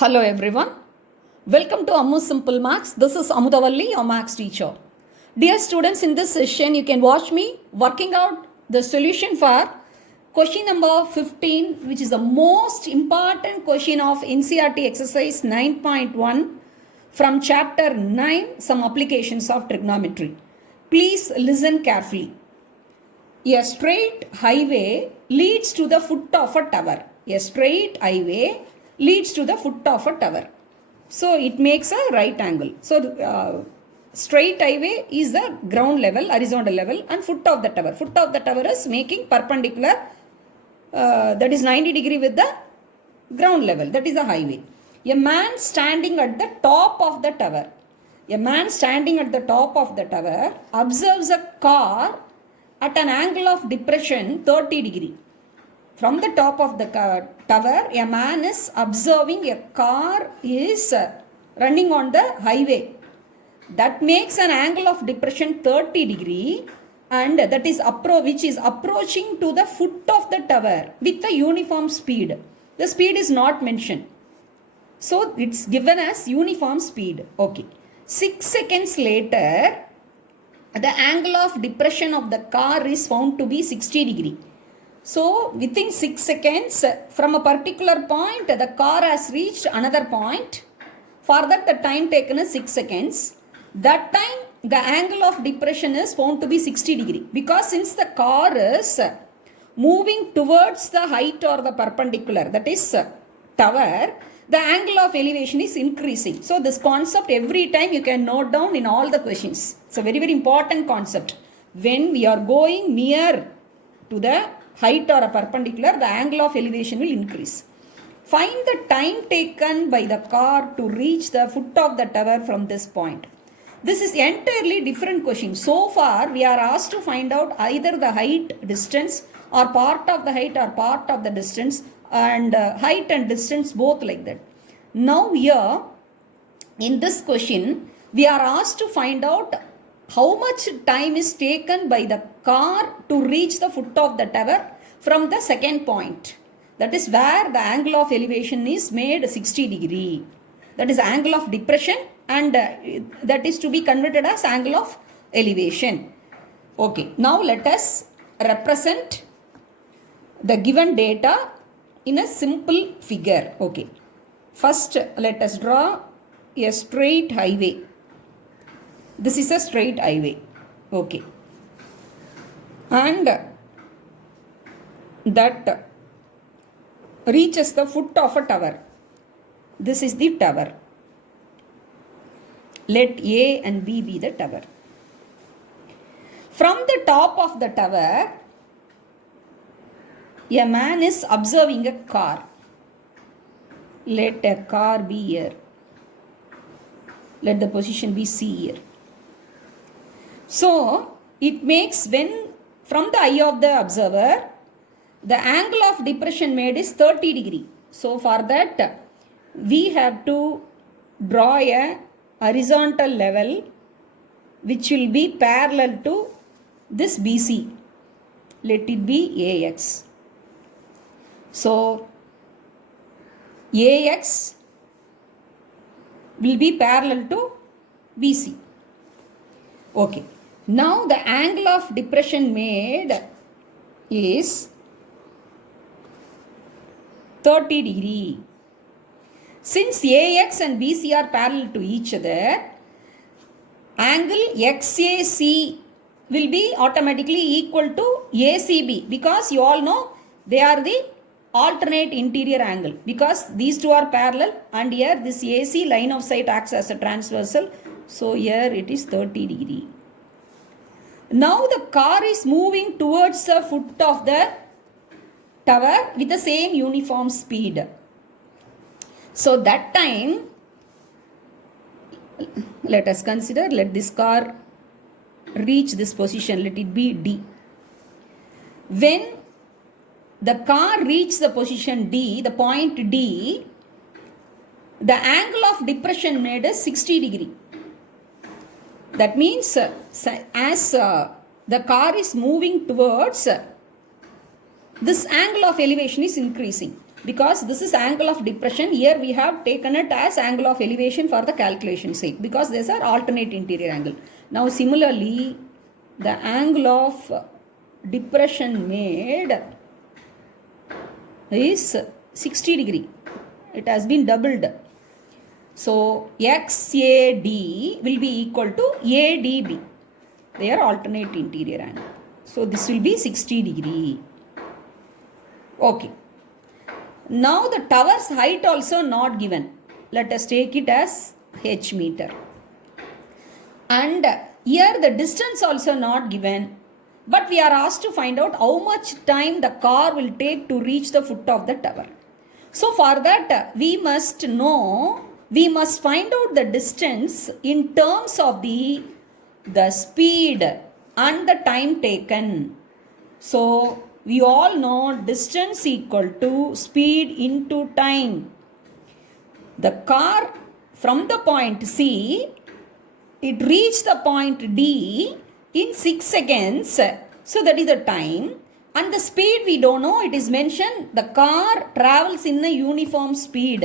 Hello everyone. Welcome to Ammu Simple Maths. This is Amudavalli, your maths teacher. Dear students, in this session you can watch me working out the solution for question number 15, which is the most important question of NCERT exercise 9.1 from chapter 9, some applications of trigonometry. Please listen carefully. A straight highway leads to the foot of a tower. A straight highway leads to the foot of a tower. So it makes a right angle. So straight highway is the ground level, horizontal level, and foot of the tower. Foot of the tower is making perpendicular, that is 90 degree with the ground level. That is the highway. A man standing at the top of the tower. A man standing at the top of the tower observes a car at an angle of depression 30 degree. From the top of the tower, a man is observing a car is running on the highway. That makes an angle of depression 30 degree, and that is which is approaching to the foot of the tower with a uniform speed. The speed is not mentioned. So it's given as uniform speed. Okay. 6 seconds later, the angle of depression of the car is found to be 60 degree. So within 6 seconds from a particular point, the car has reached another point. For that, the time taken is 6 seconds. That time, the angle of depression is found to be 60 degree. Because since the car is moving towards the height or the perpendicular, that is tower, the angle of elevation is increasing. So this concept every time you can note down in all the questions. It's a very, very important concept. When we are going near to the height or a perpendicular, the angle of elevation will increase. Find the time taken by the car to reach the foot of the tower from this point. This is entirely different question. So far, we are asked to find out either the height, distance, or part of the height or part of the distance, and height and distance both like that. Now here, in this question, we are asked to find out how much time is taken by the car to reach the foot of the tower from the second point. That is where the angle of elevation is made 60 degree. That is angle of depression, and that is to be converted as angle of elevation. Okay, now let us represent the given data in a simple figure. Okay, first let us draw a straight highway. This is a straight highway. Okay. And that reaches the foot of a tower. This is the tower. Let A and B be the tower. From the top of the tower, a man is observing a car. Let a car be here. Let the position be C here. So, it makes when from the eye of the observer, the angle of depression made is 30 degree. So, for that, we have to draw a horizontal level which will be parallel to this BC. Let it be AX. So, AX will be parallel to BC. Okay. Now the angle of depression made is 30 degree. Since AX and BC are parallel to each other, angle XAC will be automatically equal to ACB, because you all know they are the alternate interior angle, because these two are parallel, and here this AC line of sight acts as a transversal. So here it is 30 degree. Now the car is moving towards the foot of the tower with the same uniform speed. So that time, let us consider, let this car reach this position, let it be D. When the car reaches the position D, the point D, the angle of depression made is 60 degree. That means as the car is moving towards, this angle of elevation is increasing. because this is angle of depression. Here we have taken it as angle of elevation for the calculation sake, because these are alternate interior angle. Now similarly, the angle of depression made is 60 degree. It has been doubled. So XAD will be equal to ADB. They are alternate interior angle. So this will be 60 degree. Okay. Now the tower's height also not given. Let us take it as h meter. And here the distance also not given. But we are asked to find out how much time the car will take to reach the foot of the tower. So for that we must find out the distance in terms of the speed and the time taken. So we all know distance equal to speed into time. The car from the point C, it reached the point D in 6 seconds. So that is the time. And the speed we don't know. It is mentioned the car travels in a uniform speed.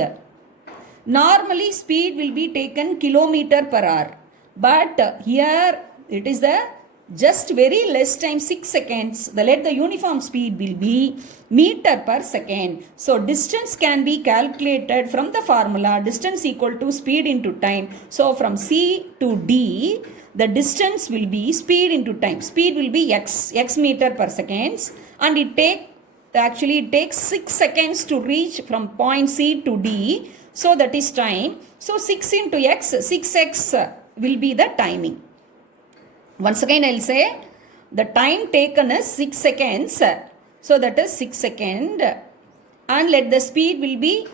Normally speed will be taken kilometer per hour. But here it is the just very less time, 6 seconds. The uniform speed will be meter per second. So distance can be calculated from the formula distance equal to speed into time. So from C to D, the distance will be speed into time. Speed will be x meter per seconds, and it takes 6 seconds to reach from point C to D. So that is time. So 6 into x, 6x will be the timing. Once again I will say the time taken is 6 seconds. So that is 6 seconds. And let the speed will be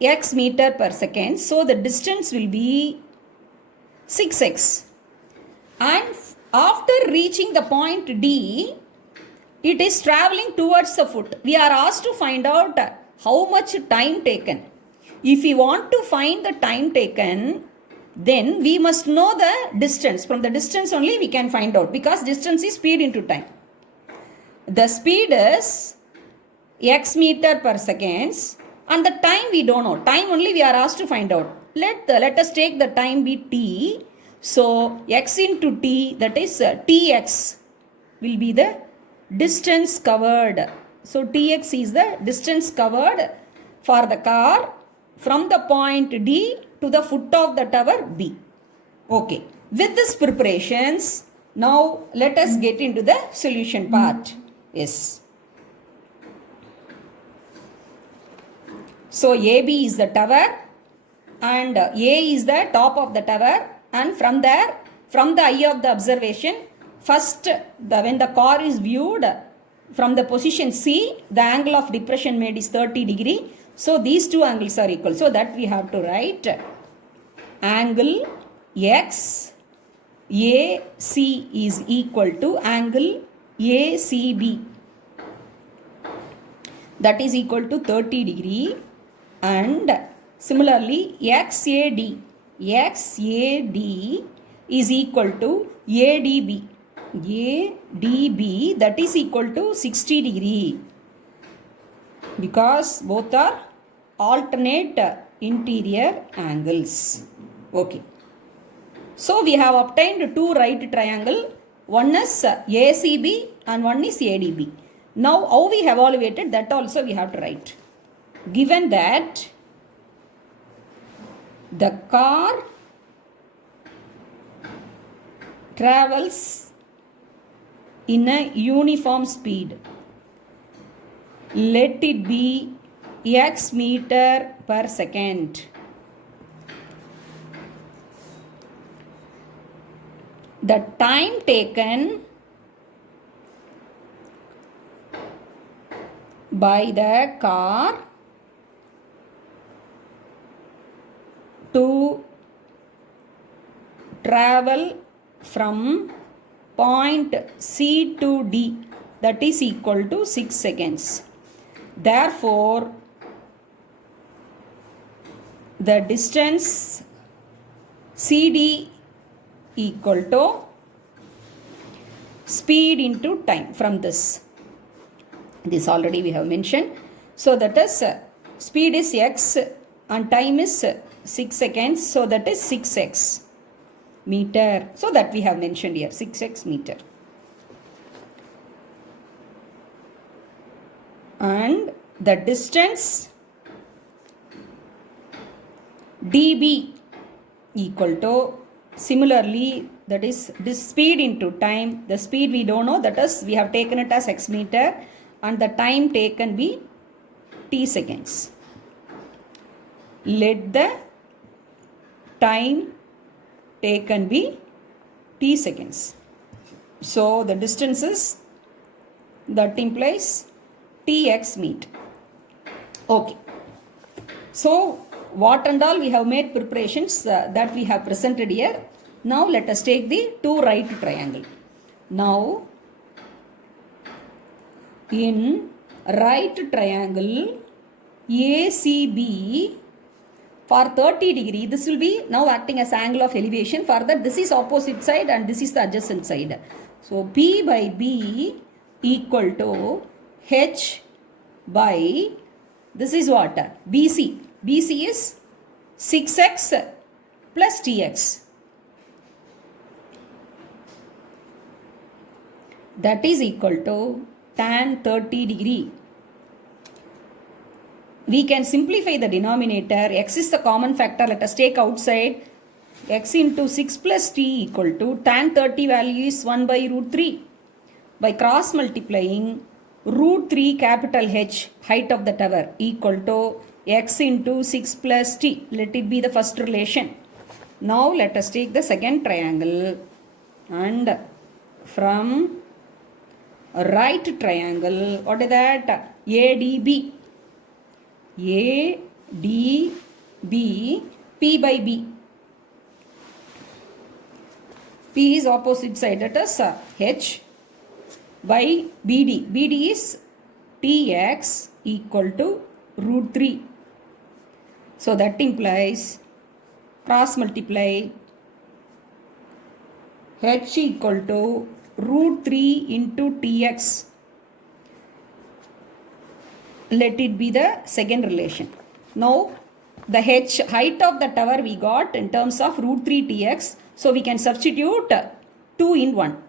x meter per second. So the distance will be 6x. And after reaching the point D, it is traveling towards the foot. We are asked to find out how much time taken. If we want to find the time taken, then we must know the distance. From the distance only we can find out, because distance is speed into time. The speed is x meter per seconds, and the time we don't know. Time only we are asked to find out. Let us take the time be t. So x into t, that is tx will be the distance covered. So tx is the distance covered for the car from the point D to the foot of the tower B. Okay. With these preparations, now let us get into the solution part. Yes. So AB is the tower, and A is the top of the tower, and from there, from the eye of the observation, first when the car is viewed from the position C, the angle of depression made is 30 degree. So these two angles are equal. So that we have to write angle X AC is equal to angle ACB. That is equal to 30 degree. And similarly XAD is equal to ADB. ADB, that is equal to 60 degree, because both are alternate interior angles. Okay. So we have obtained two right triangle. One is ACB and one is ADB. Now how we have evaluated, that also we have to write. Given that the car travels in a uniform speed, let it be x meter per second. The time taken by the car to travel from point C to D, that is equal to 6 seconds. Therefore, the distance CD equal to speed into time from this. This already we have mentioned. So that is Speed is x and time is 6 seconds. So that is 6x meter. So that we have mentioned here, 6x meter. And the distance dB equal to, similarly, that is this speed into time. The speed we don't know, that is we have taken it as x meter, and the time taken be t seconds. Let the time taken be t seconds. So the distance is, that implies tx meter. Okay. So what and all we have made preparations that we have presented here. Now let us take the two right triangle. Now in right triangle ACB for 30 degree, this will be now acting as angle of elevation. Further, this is opposite side and this is the adjacent side. So P by B equal to H by, this is what? BC. BC is 6x plus Tx. That is equal to tan 30 degree. We can simplify the denominator. X is the common factor. Let us take outside. X into 6 plus t equal to tan 30 value is 1 by root 3. By cross multiplying, root 3 capital H, height of the tower, equal to x into 6 plus t. Let it be the first relation. Now let us take the second triangle, and from right triangle, what is that? ADB. ADB, P by B. P is opposite side, that is H by BD. BD is Tx equal to root 3. So that implies cross multiply H equal to root 3 into Tx. Let it be the second relation. Now the H, height of the tower we got in terms of root 3 Tx. So we can substitute 2 in 1.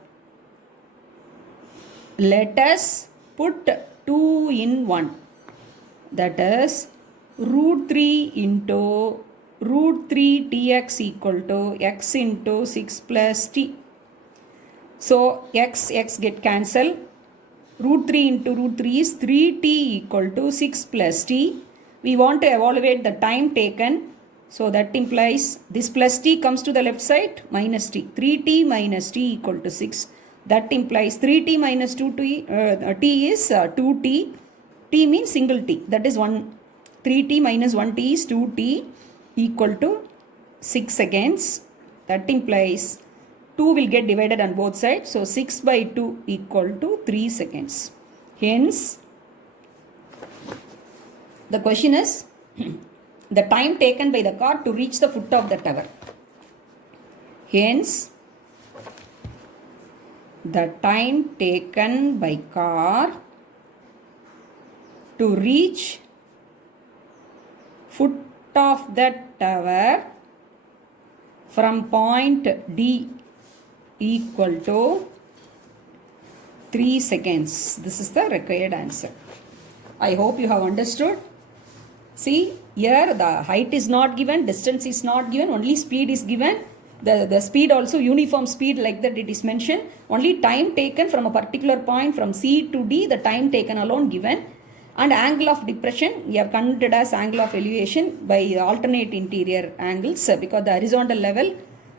Let us put 2 in 1. That is root 3 into root 3 Tx equal to x into 6 plus t. So x get cancelled. Root 3 into root 3 is 3t equal to 6 plus t. We want to evaluate the time taken. So that implies this plus t comes to the left side, minus t. 3t minus t equal to 6. That implies 3t minus 2t, t is 2t. T means single t. That is 1. 3t minus 1t is 2t equal to 6 seconds. That implies 2 will get divided on both sides. So 6 by 2 equal to 3 seconds. Hence, the question is the time taken by the car to reach the foot of the tower. Hence, the time taken by car to reach foot of the tower from point D equal to 3 seconds. This is the required answer. I hope you have understood. See, here the height is not given, distance is not given, only speed is given. The speed also uniform speed like that it is mentioned. Only time taken from a particular point from C to D, the time taken alone given. And angle of depression, we have considered as angle of elevation by alternate interior angles because the horizontal level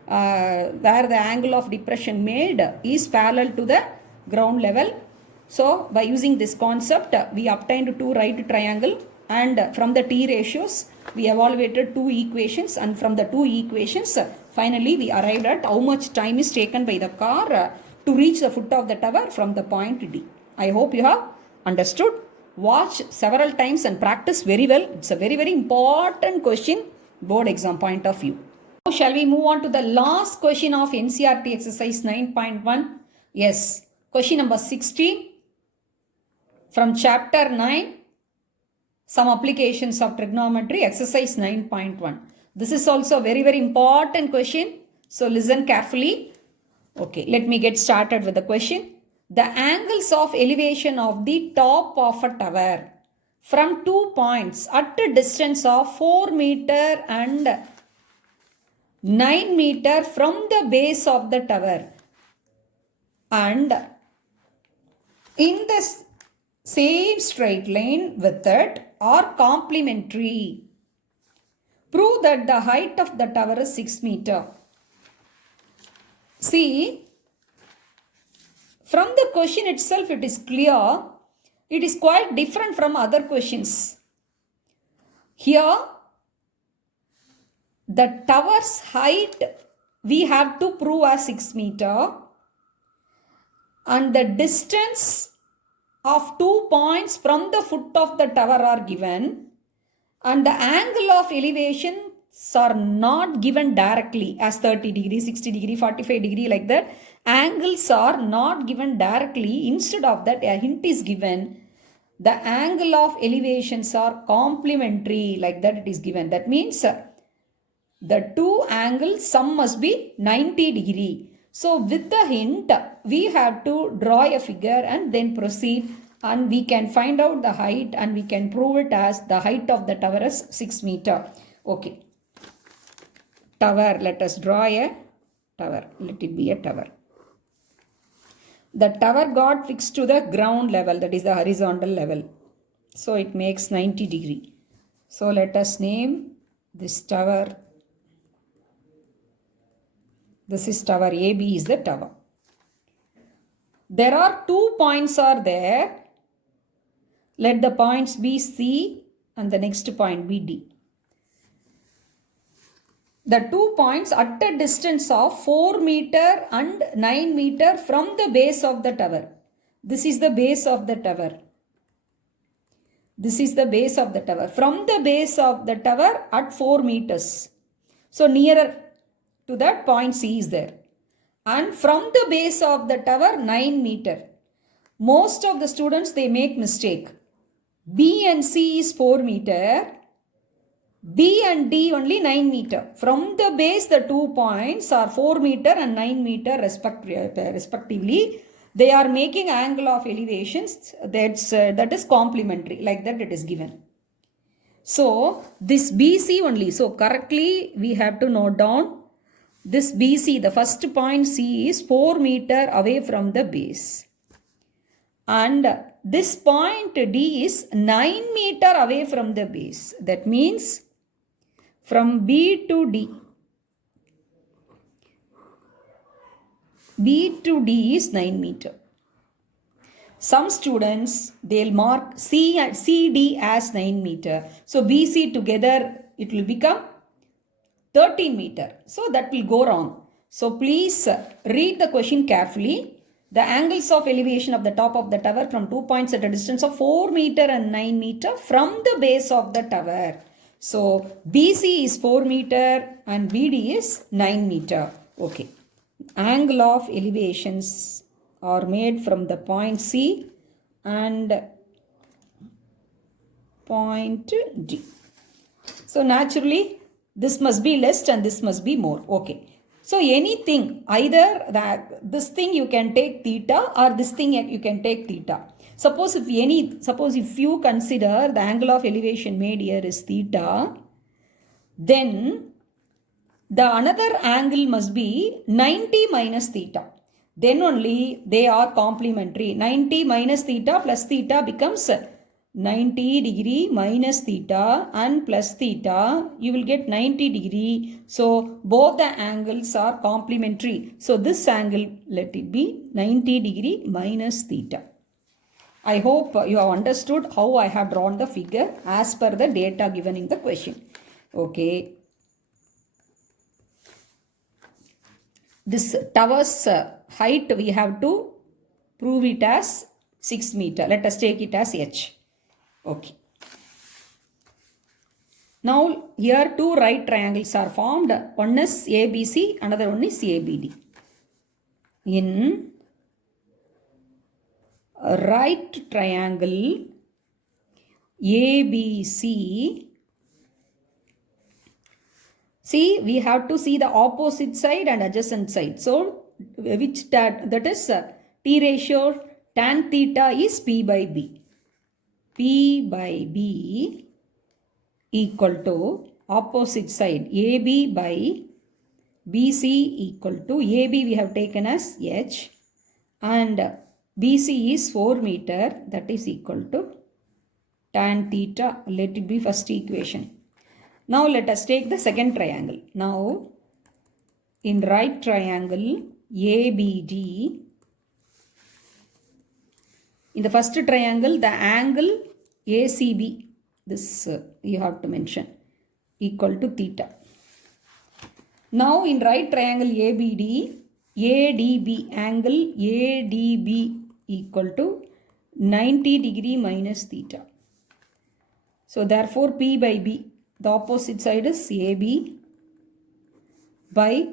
where the angle of depression made is parallel to the ground level. So by using this concept, we obtained two right triangle, and from the T ratios, we evaluated two equations, and from the two equations, finally we arrived at how much time is taken by the car to reach the foot of the tower from the point D. I hope you have understood. Watch several times and practice very well. It's a very, very important question, board exam point of view. Now shall we move on to the last question of NCERT exercise 9.1? Yes, question number 16 from chapter 9. some applications of trigonometry, exercise 9.1. This is also a very, very important question. So listen carefully. Okay, let me get started with the question. The angles of elevation of the top of a tower from 2 points at a distance of 4 meter and 9 meter from the base of the tower and in the same straight line with it are complementary. Prove that the height of the tower is 6 meter. See, from the question itself it is clear, it is quite different from other questions. Here, the tower's height we have to prove as 6 meter and the distance of 2 points from the foot of the tower are given and the angle of elevation are not given directly as 30 degree, 60 degree, 45 degree like that. Angles are not given directly. Instead of that, a hint is given. The angle of elevations are complementary like that it is given. That means the two angles sum must be 90 degree. So with the hint, we have to draw a figure and then proceed and we can find out the height and we can prove it as the height of the tower is 6 meter. Okay. Tower, let us draw a tower. Let it be a tower. The tower got fixed to the ground level, that is the horizontal level. So it makes 90 degree. So let us name this tower. This is tower AB is the tower. There are 2 points are there. Let the points be C and the next point be D. The 2 points at a distance of 4 meter and 9 meter from the base of the tower. This is the base of the tower. This is the base of the tower. From the base of the tower at 4 meters. So nearer to that point C is there. And from the base of the tower 9 meter. Most of the students they make mistake. B and C is 4 meter. B and D only 9 meter. From the base the 2 points are 4 meter and 9 meter respectively. They are making angle of elevations that is complementary like that it is given. So this BC only. So correctly we have to note down this BC, the first point C is 4 meter away from the base. And this point D is 9 meter away from the base. That means from B to D. B to D is 9 meter. Some students, they'll mark CD as 9 meter. So BC together, it will become 13 meter. So that will go wrong. So please read the question carefully. The angles of elevation of the top of the tower from 2 points at a distance of 4 meter and 9 meter from the base of the tower. So BC is 4 meter and BD is 9 meter. Okay. Angle of elevations are made from the point C and point D. So naturally this must be less and this must be more. Okay. So anything, either this thing you can take theta or this thing you can take theta. Suppose if you consider the angle of elevation made here is theta, then the another angle must be 90 minus theta. Then only they are complementary. 90 minus theta plus theta becomes 90 degree minus theta and plus theta, you will get 90 degree. So both the angles are complementary. So this angle, let it be 90 degree minus theta. I hope you have understood how I have drawn the figure as per the data given in the question. Okay. This tower's height we have to prove it as 6 meter. Let us take it as H. Okay. Now here two right triangles are formed. One is ABC, another one is ABD. In right triangle, ABC. See, we have to see the opposite side and adjacent side. So, which that is T ratio tan theta is P by B. P by B equal to opposite side AB by BC equal to AB we have taken as H and BC is 4 meter, that is equal to tan theta. Let it be first equation. Now let us take the second triangle. Now in right triangle ABD, in the first triangle the angle ACB, this you have to mention, equal to theta. Now in right triangle ABD, ADB, angle ADB equal to 90 degree minus theta. So therefore P by B, the opposite side is AB by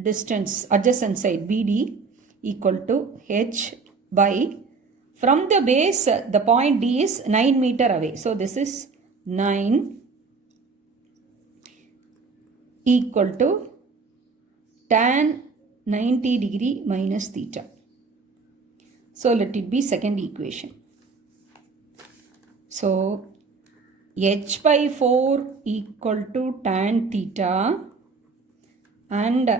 distance adjacent side BD equal to H by, from the base the point D is 9 meter away. So this is 9 equal to tan 90 degree minus theta. So let it be second equation. So H by 4 equal to tan theta and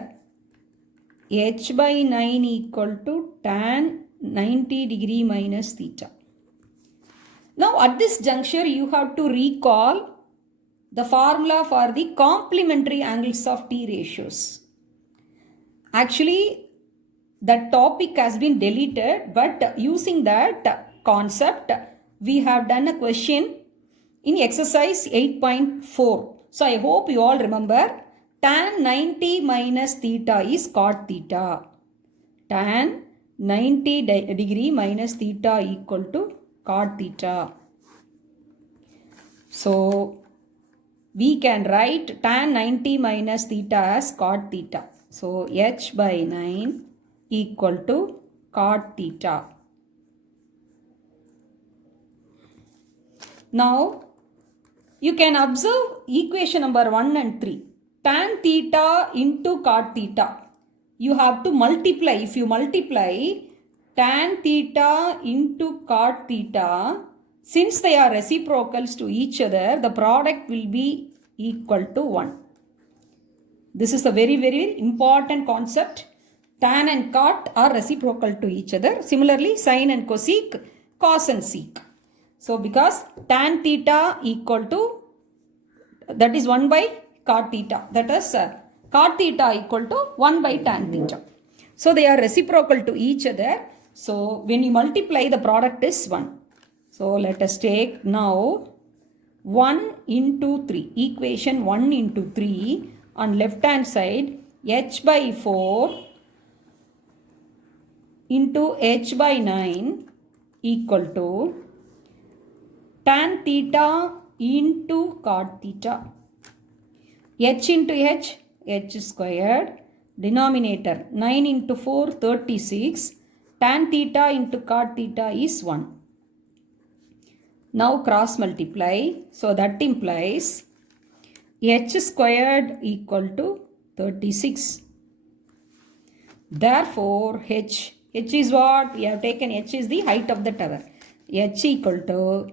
H by 9 equal to tan 90 degree minus theta. Now at this juncture you have to recall the formula for the complementary angles of T ratios. Actually that topic has been deleted, but using that concept we have done a question in exercise 8.4. So I hope you all remember tan 90 minus theta is cot theta. Tan 90 degree minus theta equal to cot theta. So we can write tan 90 minus theta as cot theta. So H by 9 equal to cot theta. Now you can observe equation number 1 and 3. Tan theta into cot theta. You have to multiply. If you multiply tan theta into cot theta, since they are reciprocals to each other, the product will be equal to 1. This is a very, very important concept. Tan and cot are reciprocal to each other. Similarly, sine and cosec, cos and sec. So because tan theta equal to, that is 1 by cot theta. That is cot theta equal to 1 by tan theta. So they are reciprocal to each other. So when you multiply, the product is 1. So let us take now 1 into 3. Equation 1 into 3 on left hand side, H by 4 into H by 9 equal to tan theta into cot theta. H into H, H squared, denominator 9 into 4, 36, tan theta into cot theta is 1. Now cross multiply, so that implies H squared equal to 36. Therefore H is what? We have taken H is the height of the tower. H equal to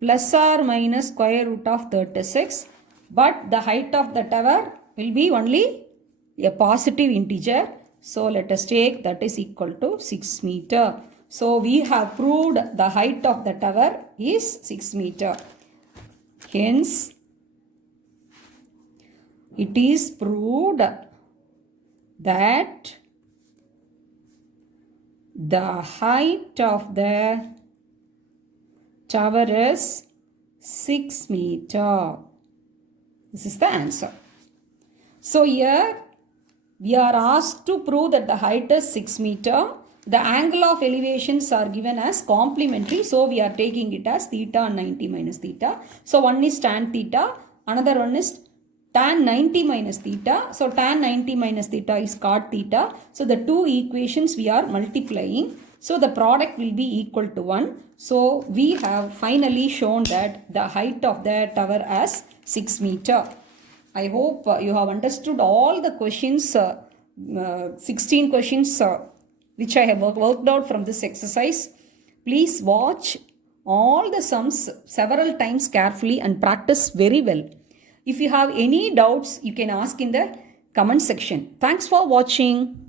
plus or minus square root of 36. But the height of the tower will be only a positive integer. So let us take that is equal to 6 meter. So we have proved the height of the tower is 6 meter. Hence, it is proved that the height of the tower is 6 meter. This is the answer. So here we are asked to prove that the height is 6 meter. The angle of elevations are given as complementary. So we are taking it as theta and 90 minus theta. So one is tan theta. Another one is tan 90 minus theta. So tan 90 minus theta is cot theta. So the two equations we are multiplying. So the product will be equal to 1. So we have finally shown that the height of the tower as 6 meter. I hope you have understood all the questions, 16 questions which I have worked out from this exercise. Please watch all the sums several times carefully and practice very well. If you have any doubts, you can ask in the comment section. Thanks for watching.